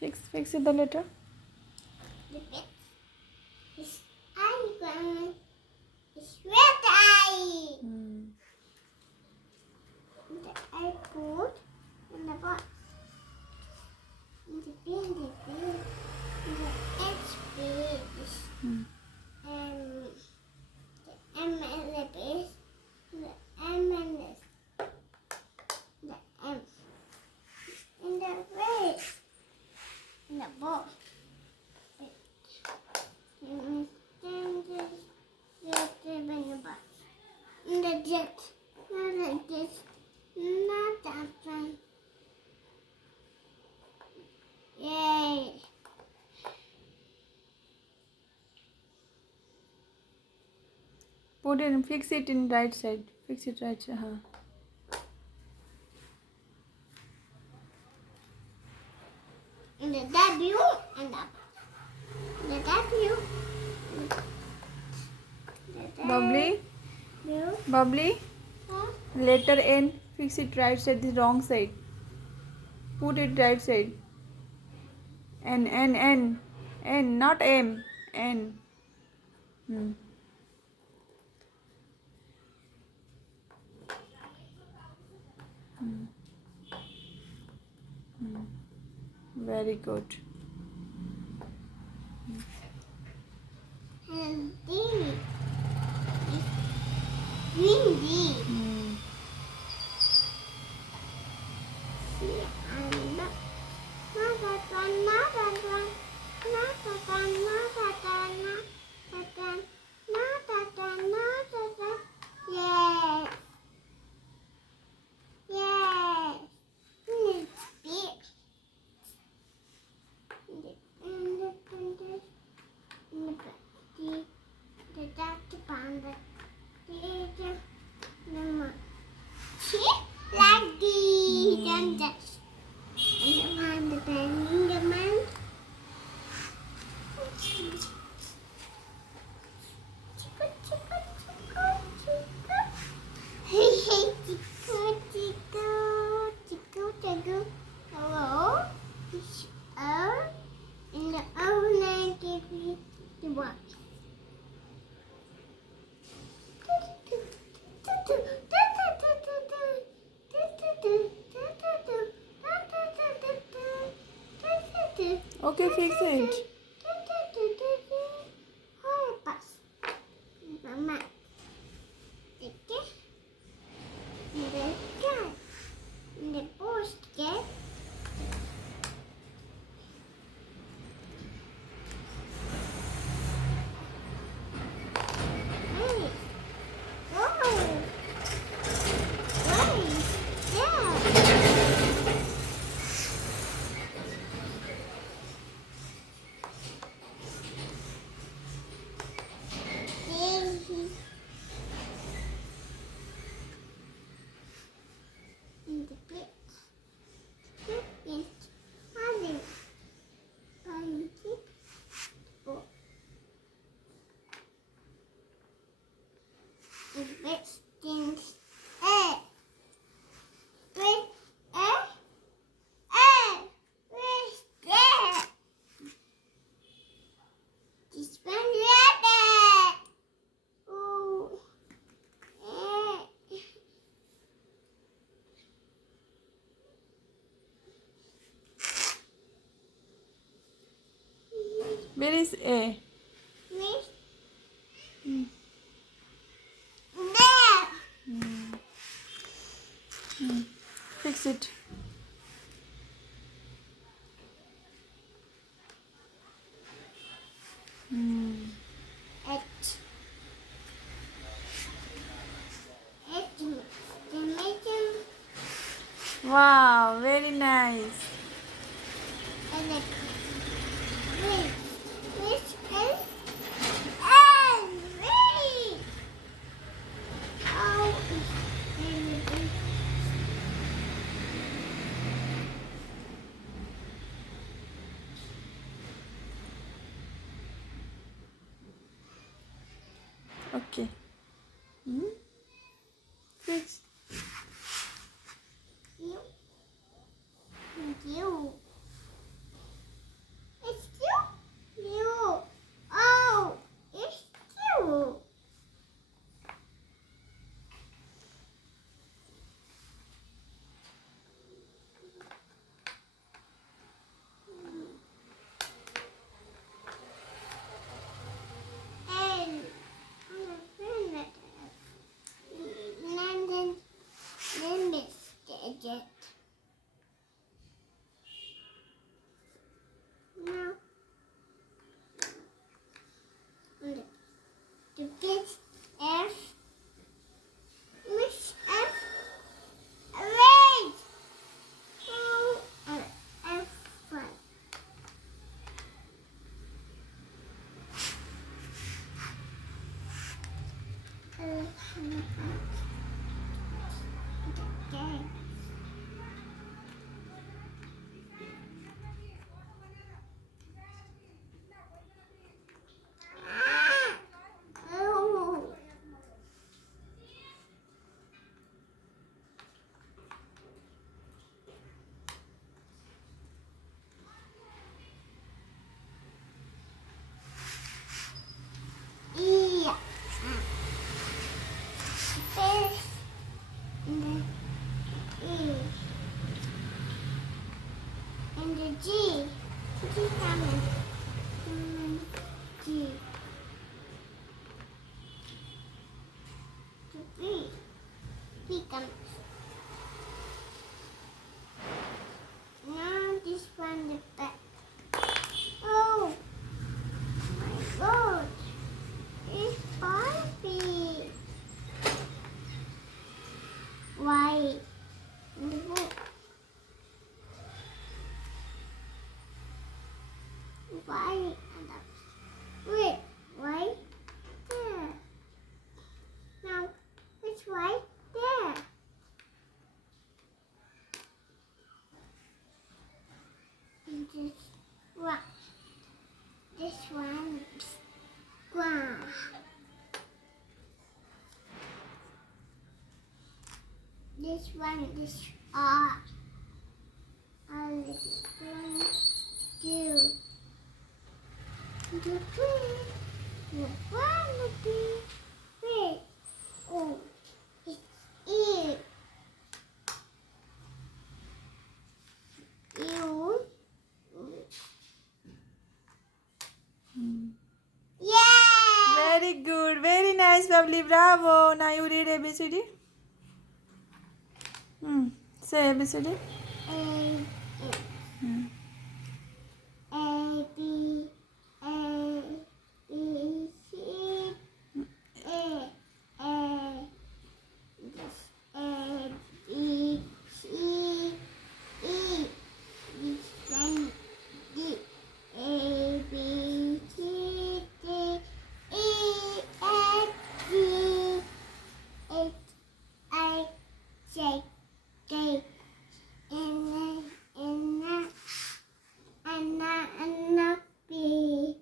Fix it the letter. The bit is icon is red eye. The I put in the box. In the bin, the H page. And the ML page. The MNS. The M. In the race. In the ball. In the jet, not like this, not that one. Yay! Put it, fix it in right side. Fix it right side. And the W and up. The W. Bubbly. Bubbly. Letter N. Fix it right side. The wrong side. Put it right side. N. Not M. N. Very good. And D. Green D. Hello, it's in the overnight the watch. Okay, fix it. Mama. The post get Where is A? Fix it. Wow, very nice. Okay. Fix. Thank you. This one is R. This one, two. The three. The one, the three. Oh, it's E. U. Yeah! Very good. Very nice, Bubbly. Bravo. Now you read ABCD. Say ABCD. A, A, B, A, B, C, A, this A, B, C, E, this one, D, A, B, C, D, E, F, G, H, I, J, K, P,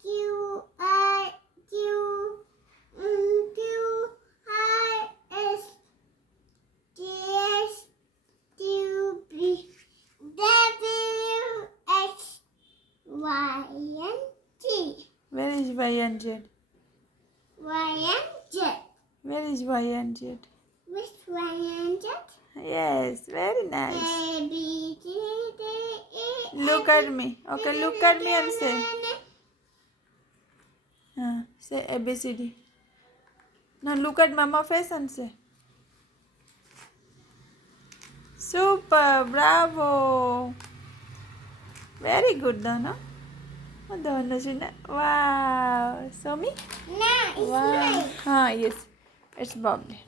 Q, R, Q, R, S, T, S, T, B, W, X, Y, and Z. Where is Y and Z? Y and Z. Where is Y and Z? Which Y and Z? Yes, very nice. A, B, C, D, E, Look at me. Okay, look at me and say. Say ABCD. Now look at Mama face and say. Super, bravo. Very good, Donna. Wow. So me? No, it's Wow. mine. Yes. It's Bubbly.